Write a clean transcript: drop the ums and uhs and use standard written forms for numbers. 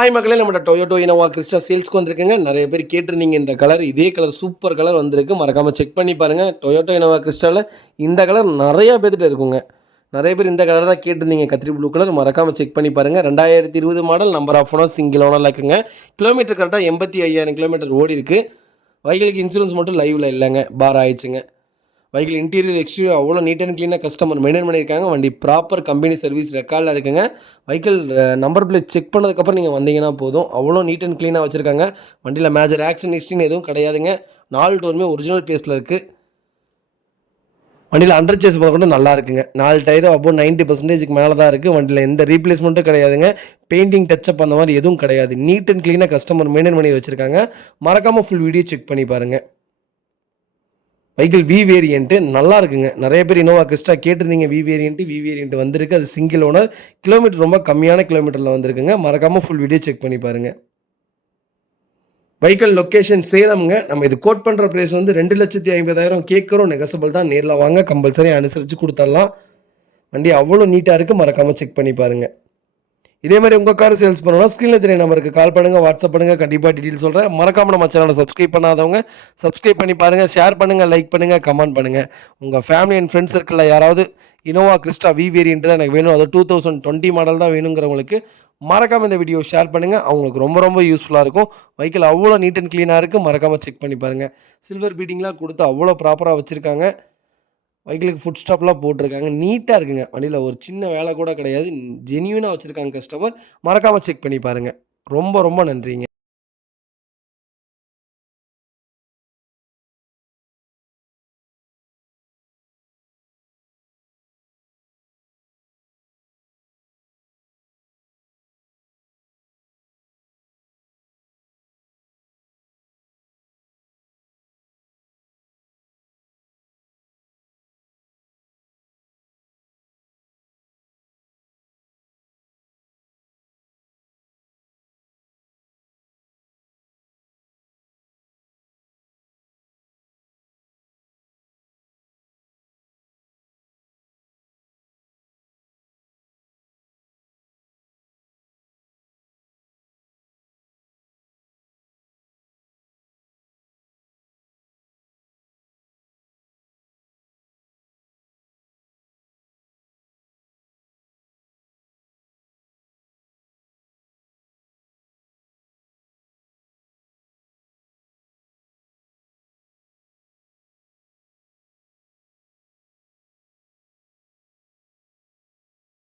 Hi மக்களே, நம்ம Toyota Innova Crysta சேல்ஸ்க்கு வந்திருக்குங்க. நிறைய பேர் கேட்டிருந்தீங்க இந்த கலர். இதே கலர் சூப்பர் கலர் வந்திருக்கு. மறக்காமல் செக் பண்ணி பாருங்கள். டொயோட்டோ இனோவா கிறிஸ்டாவில் இந்த கலர் நிறையா பேர்கிட்ட இருக்குங்க. நிறைய பேர் இந்த கலர் தான் கேட்டிருந்தீங்க, கத்திரி ப்ளூ கலர். மறக்காமல் செக் பண்ணி பாருங்கள். 2020 model, number of owner, single ஓனரில் இருக்குங்க. கிலோமீட்டர் கரெக்டாக 85,000 கிலோமீட்டர் ஓடி இருக்குது. வைகளுக்கு இன்சூரன்ஸ் மட்டும் லைவில் இல்லைங்க, பார் ஆயிடுச்சுங்க. வெஹிக்கிள் இன்டீரியர் எக்ஸ்டீரியர் அவ்வளோ நீட் அண்ட் க்ளீனாக கஸ்டமர் மெயின்டைன் பண்ணியிருக்காங்க. வண்டி ப்ராப்பர் கம்பெனி சர்வீஸ் ரெக்கார்டில் இருக்குங்க. வெஹிக்கிள் நம்பர் பிளேட் செக் பண்ணதுக்கப்புறம் நீங்கள் வந்தீங்கன்னா போதும். அவ்வளோ நீட் அண்ட் க்ளீனாக வச்சுருக்காங்க. வண்டியில் மேஜர் ஆக்சிடென்ட் ஹிஸ்ட்ரின்னு எதுவும் கிடையாதுங்க. 4 டோருமே ஒரிஜினல் பேஸில் இருக்குது. வண்டியில் அண்டர் சேஸ் கூட நல்லா இருக்குங்க. 4 டயரும் அப்போ 90% மேலே தான் இருக்குது. வண்டியில் எந்த ரீப்ளேஸ்மெண்ட்டும் கிடையாதுங்க. பெயிண்டிங் டச்சப் அந்த மாதிரி எதுவும் கிடையாது. நீட் அண்ட் க்ளீனாக கஸ்டமர் மெயின்டைன் பண்ணி வச்சுருக்காங்க. மறக்காமல் ஃபுல் வீடியோ செக் பண்ணி பாருங்கள். வெஹிக்கிள் வி வேரியண்ட்டு நல்லா இருக்குங்க. நிறைய பேர் இனோவா கிறிஸ்டா கேட்டிருந்தீங்க. வி வேரியண்ட் வந்திருக்கு. அது சிங்கிள் ஓனர். கிலோமீட்டர் ரொம்ப கம்மியான கிலோமீட்டரில் வந்திருக்குங்க. மறக்காமல் ஃபுல் வீடியோ செக் பண்ணி பாருங்கள். வெஹிக்கிள் லொக்கேஷன் சேலம்ங்க. நம்ம இது கோட் பண்ணுற ப்ரைஸ் வந்து 2,50,000 கேட்குறோம். நெகசபிள் தான். நேரில் வாங்க, கம்பல்சரி அனுசரித்து கொடுத்துடலாம். வண்டி அவ்வளோ நீட்டாக இருக்குது. மறக்காமல் செக் பண்ணி பாருங்கள். இதே மாதிரி உங்கள் கார் சேல்ஸ் பண்ணணும், ஸ்க்ரீனில் தெரிய நம்பருக்கு கால் பண்ணுங்கள், வாட்ஸ்அப் பண்ணுங்கள். கண்டிப்பாக டீட்டெயில் சொல்கிறேன். மறக்காமல் நம்ம சேனலை சப்ஸ்கிரைப் பண்ணாதவங்க சப்ஸ்கிரைப் பண்ணி பாருங்கள். ஷேர் பண்ணுங்கள், லைக் பண்ணுங்கள், கமெண்ட் பண்ணுங்கள். உங்கள் ஃபேமிலி அண்ட் ஃப்ரெண்ட்ஸ் சர்க்கிளில் யாராவது இனோவா கிறிஸ்டா வி வேரியண்ட் தான் எனக்கு வேணும், அது 2020 மாடல் தான் வேணுங்கிறவங்களுக்கு மறக்காமல் இந்த வீடியோ ஷேர் பண்ணுங்கள். அவங்களுக்கு ரொம்ப ரொம்ப யூஸ்ஃபுல்லாக இருக்கும். வெஹிக்கிள் அவ்வளோ நீட் அண்ட் க்ளீனாக இருக்குது. மறக்காமல் செக் பண்ணி பாருங்கள். சில்வர் பீட்டிங்லாம் கொடுத்து அவ்வளோ ப்ராப்பராக வச்சுருக்காங்க. வெஹிக்கிளுக்கு ஃபுட் ஸ்டாப்லாம் போட்டிருக்காங்க. நீட்டாக இருக்குங்க. வண்டியில் ஒரு சின்ன வேலை கூட கிடையாது. ஜென்யூனாக வச்சுருக்காங்க கஸ்டமர். மறக்காமல் செக் பண்ணி பாருங்கள். ரொம்ப ரொம்ப நன்றிங்க.